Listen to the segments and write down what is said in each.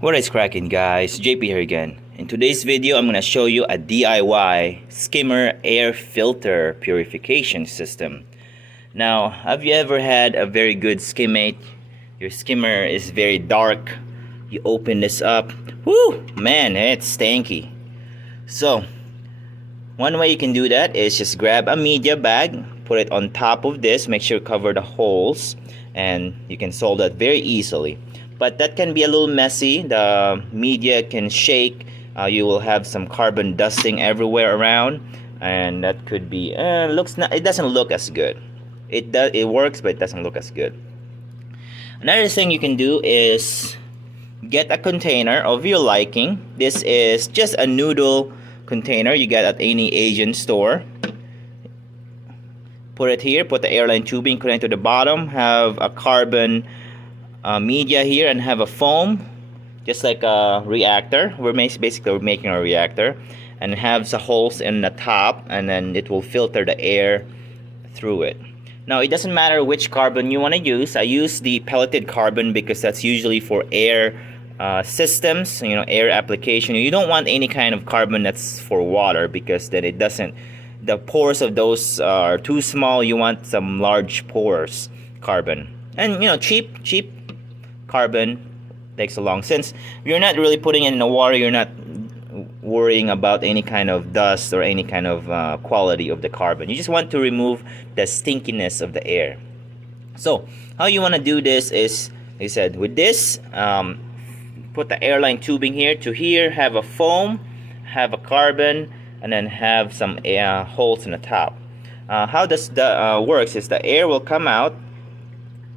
What is cracking, guys? JP here again. In today's video, I'm going to show you a DIY skimmer air filter purification system. Now, have you ever had a very good skimmate? Your skimmer is very dark. You open this up. Whoo! Man, it's stanky. So, one way you can do that is just grab a media bag, put it on top of this, make sure you cover the holes, and you can solve that very easily. But that can be a little messy. The media can shake. You will have some carbon dusting everywhere around, and that could be it doesn't look as good. It works, but it doesn't look as good. Another thing you can do is get a container of your liking. This is just a noodle container you get at any Asian store. Put it here, put the airline tubing, connect to the bottom, have a carbon media here, and have a foam, just like a reactor. We're basically making a reactor, and have the holes in the top, and then it will filter the air through it. Now, it doesn't matter which carbon you want to use. I use the pelleted carbon because that's usually for air systems, air application. You don't want any kind of carbon that's for water, because then it doesn't, the pores of those are too small. You want some large pores carbon, and cheap carbon takes a long, since you're not really putting it in the water. You're not worrying about any kind of dust or any kind of quality of the carbon. You just want to remove the stinkiness of the air. So how you want to do this is, like I said, with this, put the airline tubing here to here, have a foam, have a carbon, and then have some holes in the top. How this works is the air will come out,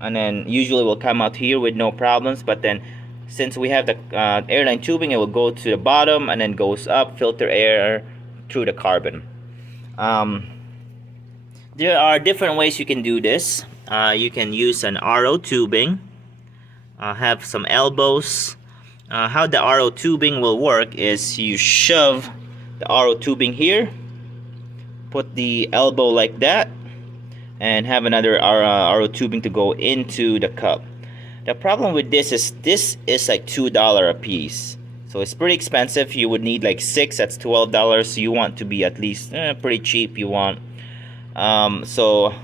and then usually will come out here with no problems, but then since we have the airline tubing, it will go to the bottom and then goes up, filter air through the carbon. There are different ways you can do this. You can use an RO tubing, have some elbows. How the RO tubing will work is you shove the RO tubing here, put the elbow like that, and have another RO tubing to go into the cup. The problem with this is like $2 a piece, so it's pretty expensive. You would need like 6. That's $12. So you want to be at least pretty cheap. You want so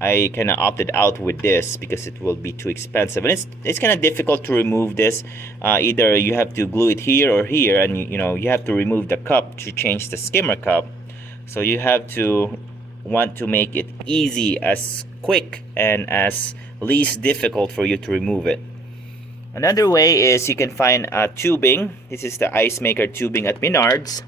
I kind of opted out with this because it will be too expensive, and it's kind of difficult to remove this. Either you have to glue it here or here, and you have to remove the cup to change the skimmer cup. So you have to want to make it easy, as quick and as least difficult for you to remove it. Another way is you can find a tubing. This is the ice maker tubing at Menards.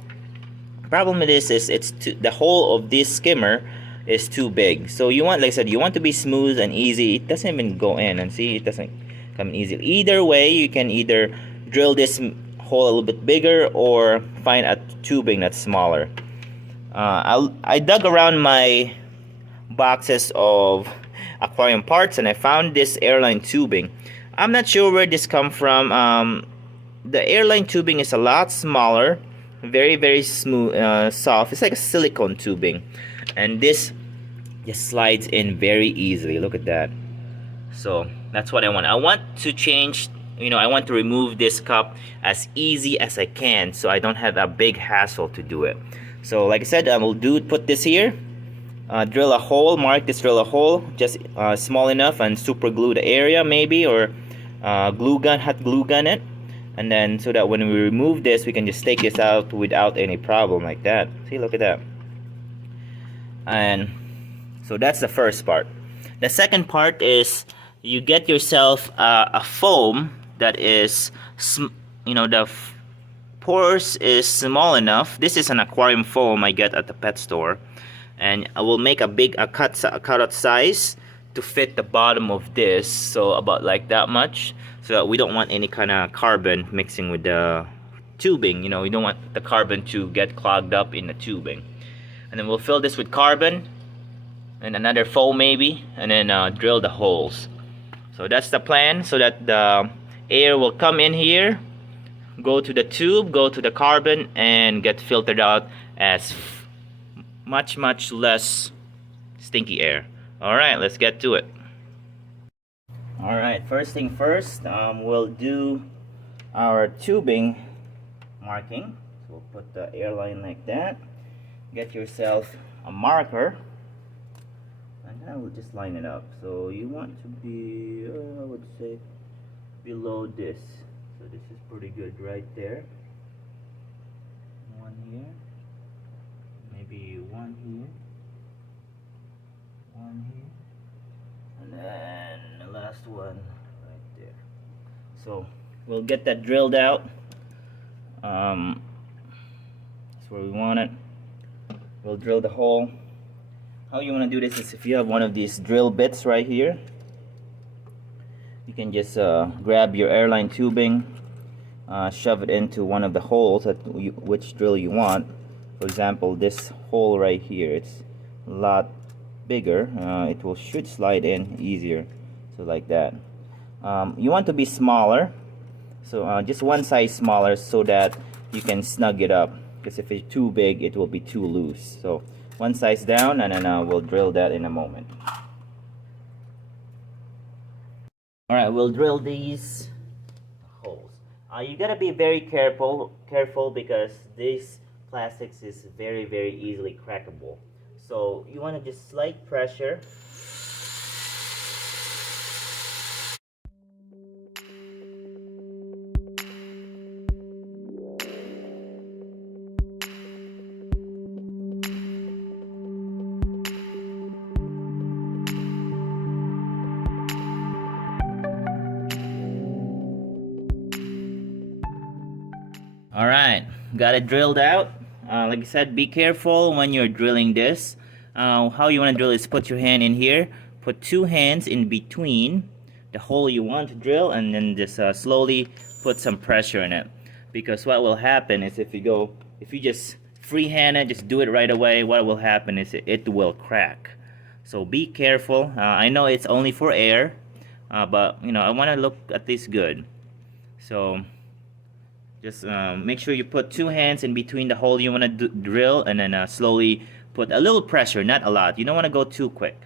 The problem with this is the hole of this skimmer is too big. So you want, like I said, you want to be smooth and easy. It doesn't even go in, and see, it doesn't come easy. Either way, you can either drill this hole a little bit bigger or find a tubing that's smaller. I dug around my boxes of aquarium parts, and I found this airline tubing. I'm not sure where this come from. The airline tubing is a lot smaller, very smooth, soft. It's like a silicone tubing, and this just slides in very easily. Look at that. So that's what I want. I want to change, I want to remove this cup as easy as I can, so I don't have a big hassle to do it. So like I said, I will put this here, drill a hole, drill a hole, just small enough, and super glue the area maybe, or hot glue gun it, and then so that when we remove this, we can just take this out without any problem, like that. See, look at that. And so that's the first part. The second part is you get yourself a foam that is, the pores is small enough. This is an aquarium foam I get at the pet store, and I will make a cutout size to fit the bottom of this, so about like that much, so that we don't want any kind of carbon mixing with the tubing. You don't want the carbon to get clogged up in the tubing. And then we'll fill this with carbon and another foam maybe, and then drill the holes. So that's the plan, so that the air will come in here, go to the tube, go to the carbon, and get filtered out as much less stinky air. Alright, let's get to it. Alright, first thing first, we'll do our tubing marking. So we'll put the airline like that. Get yourself a marker, and then we'll just line it up. So you want to be, I would say, below this. So this is pretty good right there. One here, maybe one here, one here, and then the last one right there. So we'll get that drilled out. That's where we want it. We'll drill the hole. How you want to do this is if you have one of these drill bits right here, you can just grab your airline tubing, shove it into one of the holes at which drill you want. For example, this hole right here, it's a lot bigger. It will should slide in easier. So like that. You want to be smaller, so just one size smaller so that you can snug it up, because if it's too big it will be too loose. So one size down, and then we'll drill that in a moment. Alright, we'll drill these holes. You gotta be very careful because this plastics is very easily crackable. So you want to just slight pressure. Alright, got it drilled out. Like I said, be careful when you're drilling this. How you want to drill is put your hand in here, put two hands in between the hole you want to drill, and then just slowly put some pressure in it. Because what will happen is if you just freehand it, just do it right away, what will happen is it will crack. So be careful. I know it's only for air, but you know, I want to look at this good. So just make sure you put two hands in between the hole you want to drill, and then slowly put a little pressure, not a lot. You don't want to go too quick.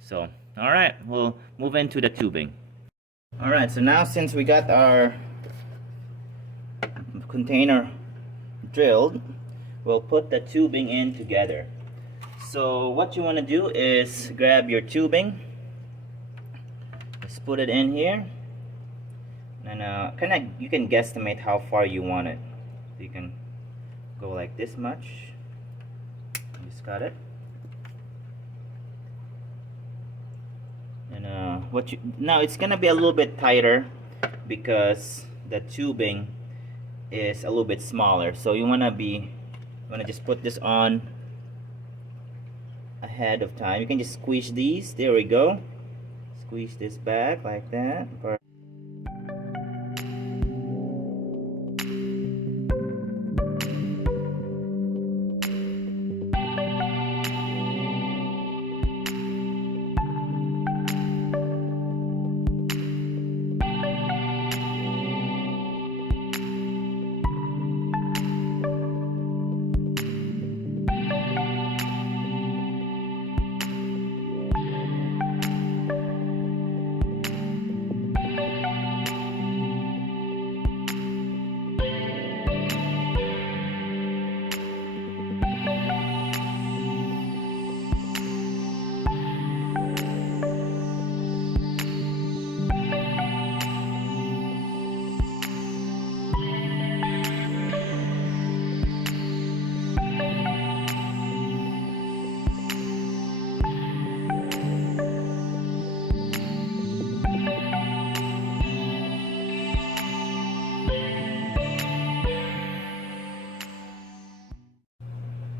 So, alright, we'll move into the tubing. Alright, so now since we got our container drilled, we'll put the tubing in together. So what you want to do is grab your tubing, just put it in here. And you can guesstimate how far you want it. So you can go like this much. Just got it. And now it's gonna be a little bit tighter because the tubing is a little bit smaller. So you wanna just put this on ahead of time. You can just squeeze these. There we go. Squeeze this back like that.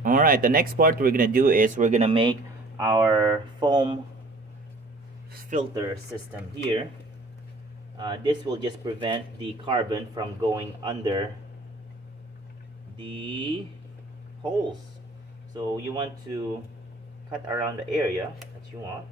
Alright, the next part we're gonna do is we're gonna make our foam filter system here. This will just prevent the carbon from going under the holes. So you want to cut around the area that you want.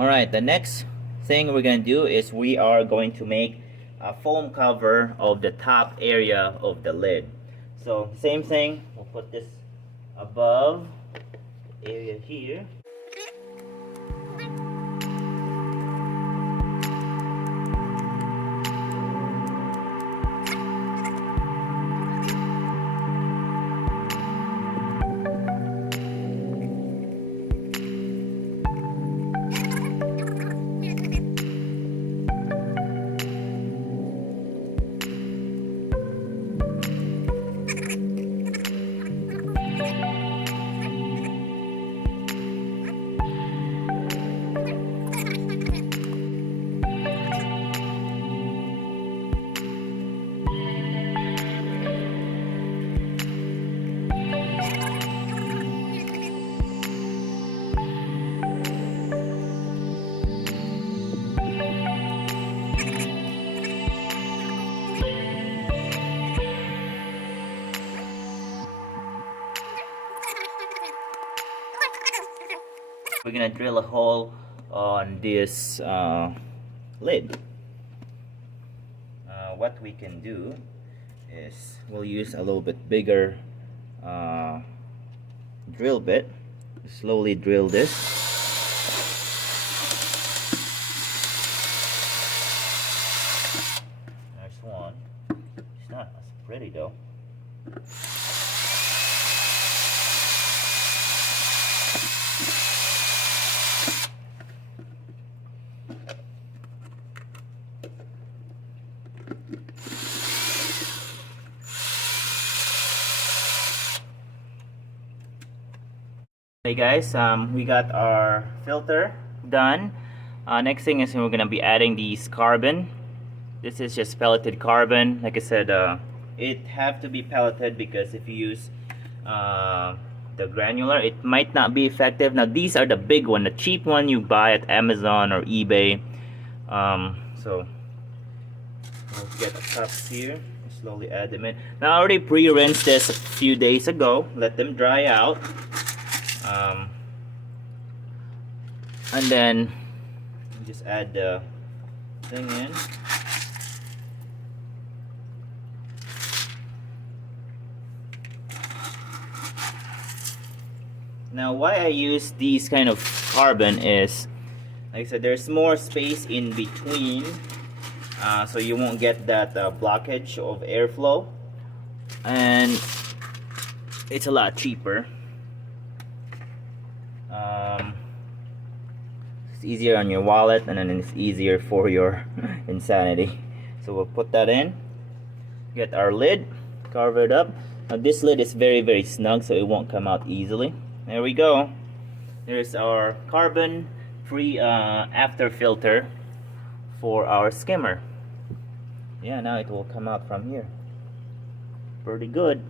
Alright, the next thing we're gonna do is we are going to make a foam cover of the top area of the lid. So same thing, we'll put this above the area here. We're gonna drill a hole on this lid. What we can do is we'll use a little bit bigger drill bit. Slowly drill this. There's one. It's not as pretty though. Hey guys, we got our filter done. Next thing is we're gonna be adding these carbon. This is just pelleted carbon. Like I said, it have to be pelleted because if you use the granular, it might not be effective. Now these are the big one, the cheap one you buy at Amazon or eBay. So we'll get the cups here. Slowly add them in. Now I already pre-rinsed this a few days ago. Let them dry out. And then just add the thing in. Now why I use these kind of carbon is, like I said, there's more space in between, so you won't get that blockage of airflow, and it's a lot cheaper. It's easier on your wallet, and then it's easier for your insanity. So we'll put that in, get our lid, cover it up. Now this lid is very snug, so it won't come out easily. There we go. There's our carbon free after filter for our skimmer. Yeah, now it will come out from here. Pretty good.